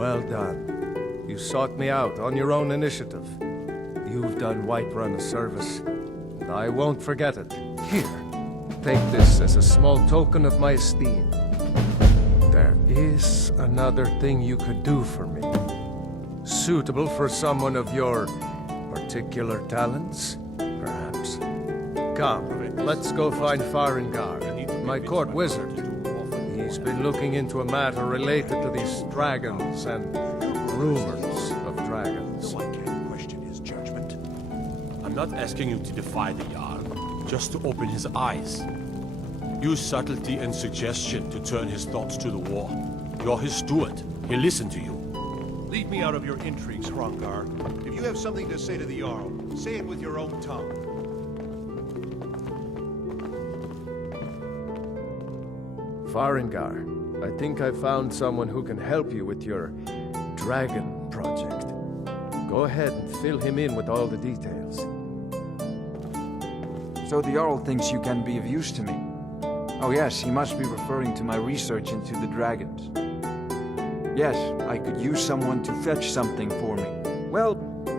Well done. You sought me out on your own initiative. You've done Whiterun a service, and I won't forget it. Here, take this as a small token of my esteem. There is another thing you could do for me. Suitable for someone of your particular talents, perhaps. Come, let's go find Farengar, my court wizard. He's been looking into a matter related to these dragons and rumors of dragons. No, I can't question his judgment. I'm not asking you to defy the Jarl, just to open his eyes. Use subtlety and suggestion to turn his thoughts to the war. You're his steward. He'll listen to you. Leave me out of your intrigues, Hrongar. If you have something to say to the Jarl, say it with your own tongue. Farengar, I think I found someone who can help you with your dragon project. Go ahead and fill him in with all the details. So the Jarl thinks you can be of use to me. Oh yes, he must be referring to my research into the dragons. Yes, I could use someone to fetch something for me. Well,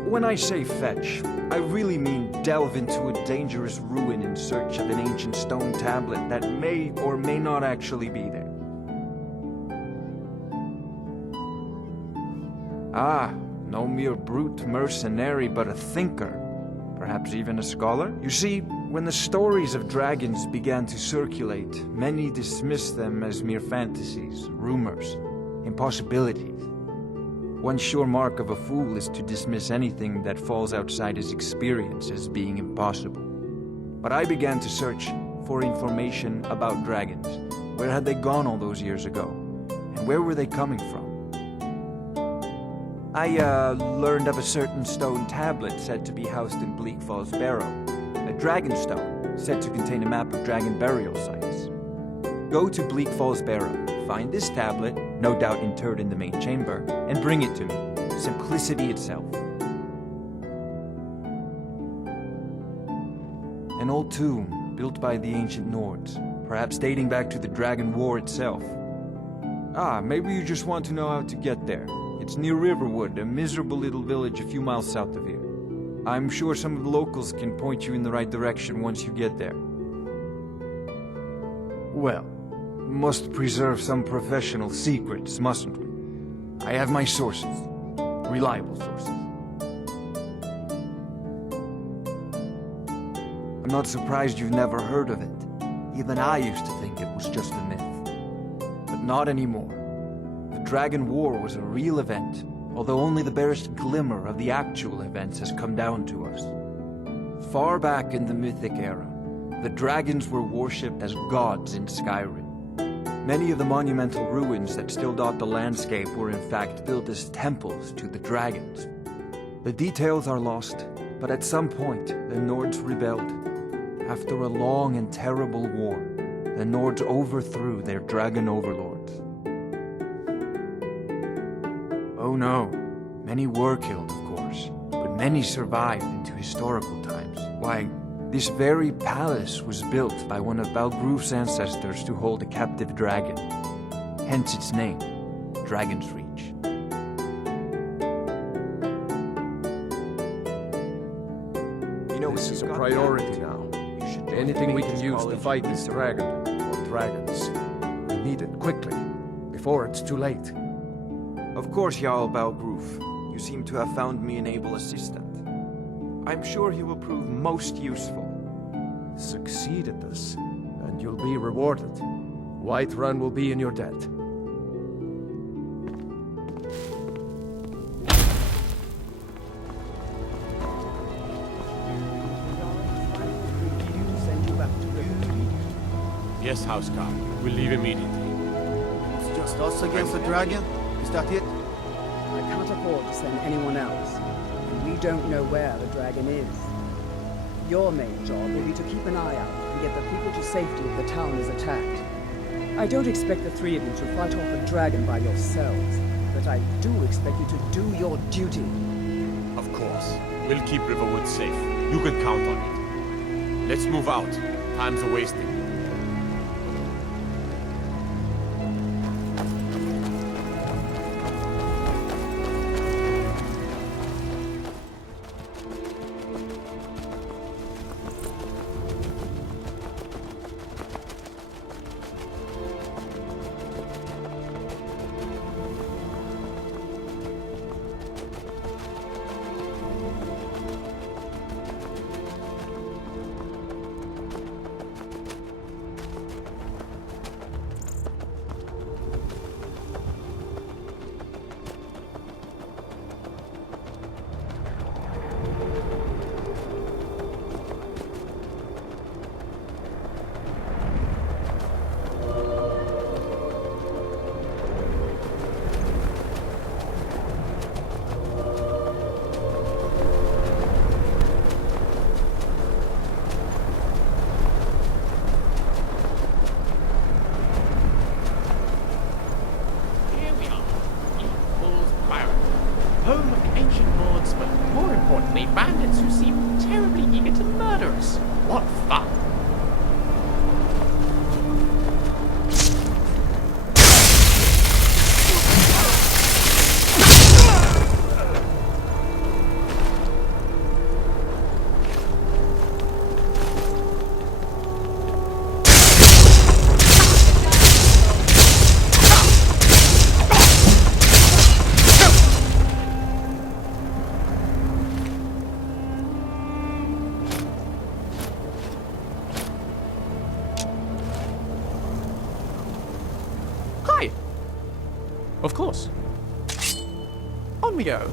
when I say fetch, I really mean delve into a dangerous ruin in search of an ancient stone tablet that may or may not actually be there. Ah, no mere brute mercenary, but a thinker. Perhaps even a scholar? You see, when the stories of dragons began to circulate, many dismissed them as mere fantasies, rumors, impossibilities. One sure mark of a fool is to dismiss anything that falls outside his experience as being impossible. But I began to search for information about dragons. Where had they gone all those years ago? And where were they coming from? I learned of a certain stone tablet said to be housed in Bleak Barrow. A dragon stone said to contain a map of dragon burial sites. Go to Bleak Barrow, find this tablet, no doubt interred in the main chamber, and bring it to me. Simplicity itself. An old tomb built by the ancient Nords, perhaps dating back to the Dragon War itself. Ah, maybe you just want to know how to get there. It's near Riverwood, a miserable little village a few miles south of here. I'm sure some of the locals can point you in the right direction once you get there. Well, must preserve some professional secrets, mustn't we? I have my sources. Reliable sources. I'm not surprised you've never heard of it. Even I used to think it was just a myth. But not anymore. The Dragon War was a real event, although only the barest glimmer of the actual events has come down to us. Far back in the Mythic era, the dragons were worshipped as gods in Skyrim. Many of the monumental ruins that still dot the landscape were in fact built as temples to the dragons. The details are lost, but at some point the Nords rebelled. After a long and terrible war, the Nords overthrew their dragon overlords. Oh no, many were killed, of course, but many survived into historical times. Why, this very palace was built by one of Balgruf's ancestors to hold a captive dragon. Hence its name, Dragon's Reach. You know, this is a priority now. Anything we can use to fight this dragon, or dragons, we need it quickly, before it's too late. Of course, Jarl Balgruf. You seem to have found me an able assistant. I'm sure he will prove most useful. Succeed at this, and you'll be rewarded. Whiterun will be in your debt. Yes, Housecarl. We'll leave immediately. It's just us against the dragon? Is that it? I can't afford to send anyone else, and we don't know where the dragon is. Your main job will be to keep an eye out and get the people to safety if the town is attacked. I don't expect the three of you to fight off a dragon by yourselves, but I do expect you to do your duty. Of course. We'll keep Riverwood safe. You can count on it. Let's move out. Time's a-wasting. discussion boards, but more importantly, bandits who seem terribly eager to murder us. What fun! Hi! Of course. On we go.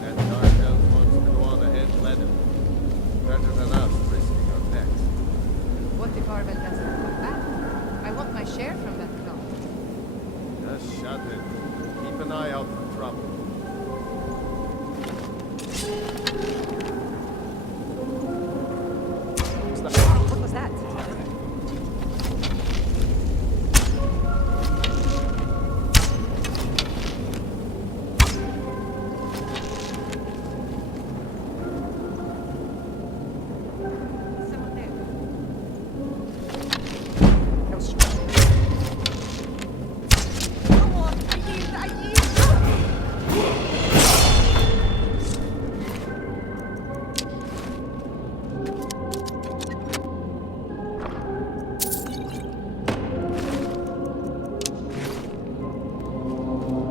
That dark elf wants to go on ahead, let him. Better than us risking our necks. What if Arvel doesn't come back? I want my share from that throne. Just shut it. Keep an eye out for trouble. What was that? Someone there. Come on, I yield!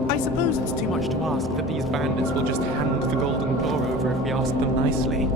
I suppose it's too much to ask that these bandits will just hand the golden door over if we ask them nicely.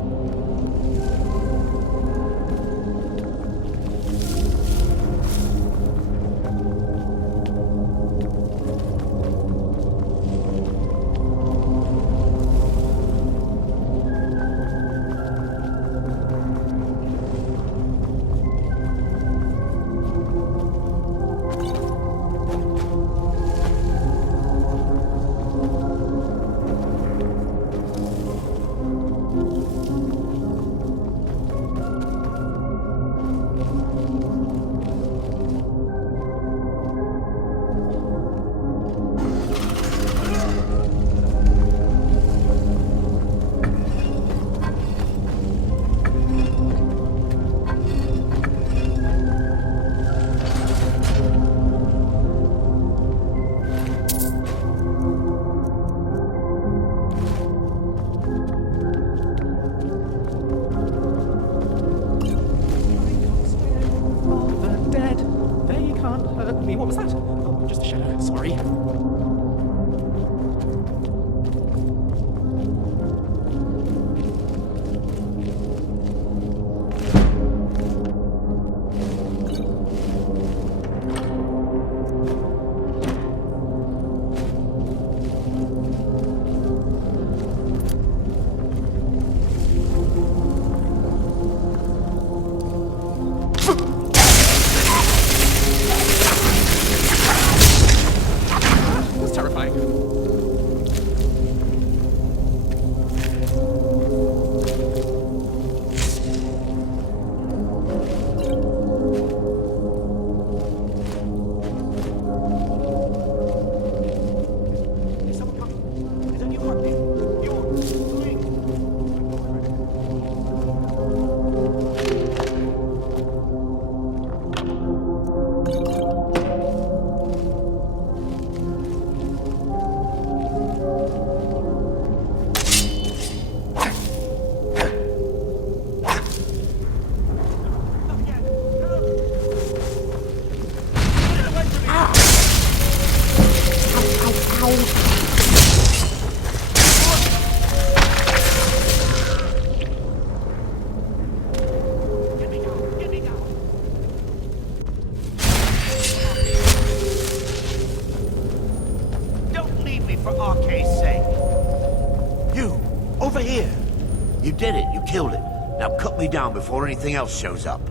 You did it. You killed it. Now cut me down before anything else shows up.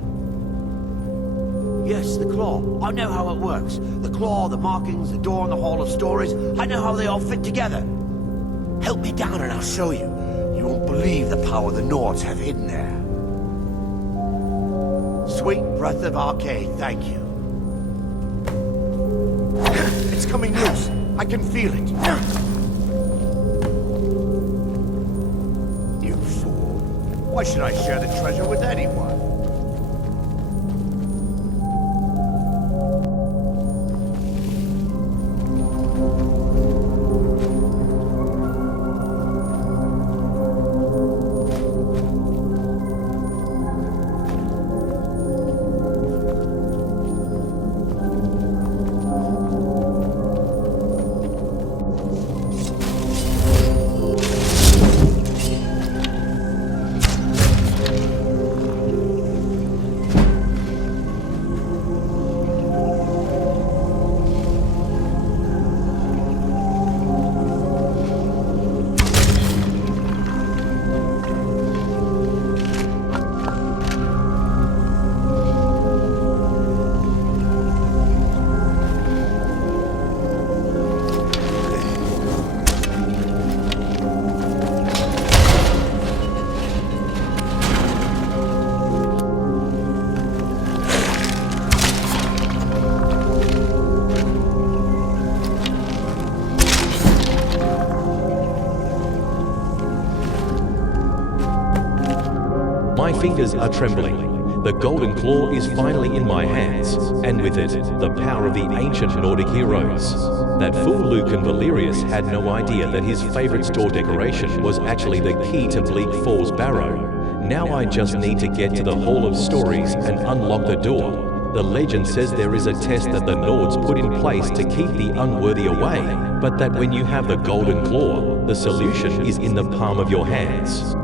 Yes, the claw. I know how it works. The claw, the markings, the door in the Hall of Stories. I know how they all fit together. Help me down and I'll show you. You won't believe the power the Nords have hidden there. Sweet breath of Arcade, thank you. It's coming loose. I can feel it. You fool. Why should I share the treasure with anyone? My fingers are trembling. The Golden Claw is finally in my hands, and with it, the power of the ancient Nordic heroes. That fool Lucan Valerius had no idea that his favorite store decoration was actually the key to Bleak Falls Barrow. Now I just need to get to the Hall of Stories and unlock the door. The legend says there is a test that the Nords put in place to keep the unworthy away, but that when you have the Golden Claw, the solution is in the palm of your hands.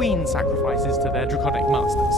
between sacrifices to their draconic masters.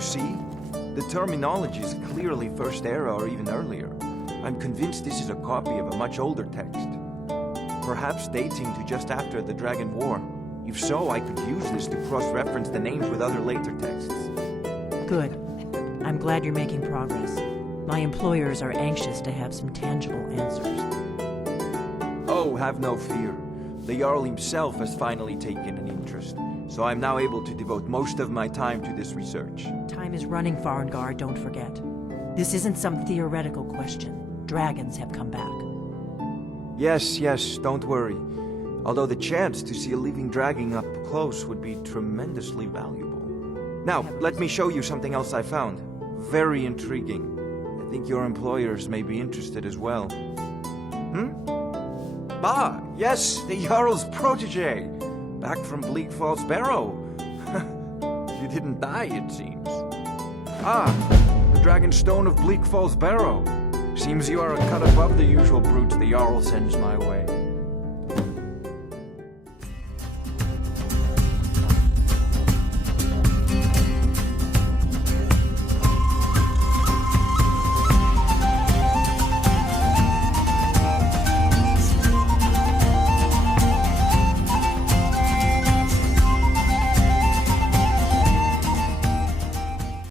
You see? The terminology is clearly First Era or even earlier. I'm convinced this is a copy of a much older text. Perhaps dating to just after the Dragon War. If so, I could use this to cross-reference the names with other later texts. Good. I'm glad you're making progress. My employers are anxious to have some tangible answers. Oh, have no fear. The Jarl himself has finally taken an interest, so I'm now able to devote most of my time to this research. Time is running, Farengar, don't forget. This isn't some theoretical question. Dragons have come back. Yes, don't worry. Although the chance to see a living dragon up close would be tremendously valuable. Now, let me show you something else I found. Very intriguing. I think your employers may be interested as well. Ah, yes, the Jarl's protege. Back from Bleak Falls Barrow. You didn't die, it seems. Ah, the Dragon Stone of Bleak Falls Barrow. Seems you are a cut above the usual brutes the Jarl sends my way.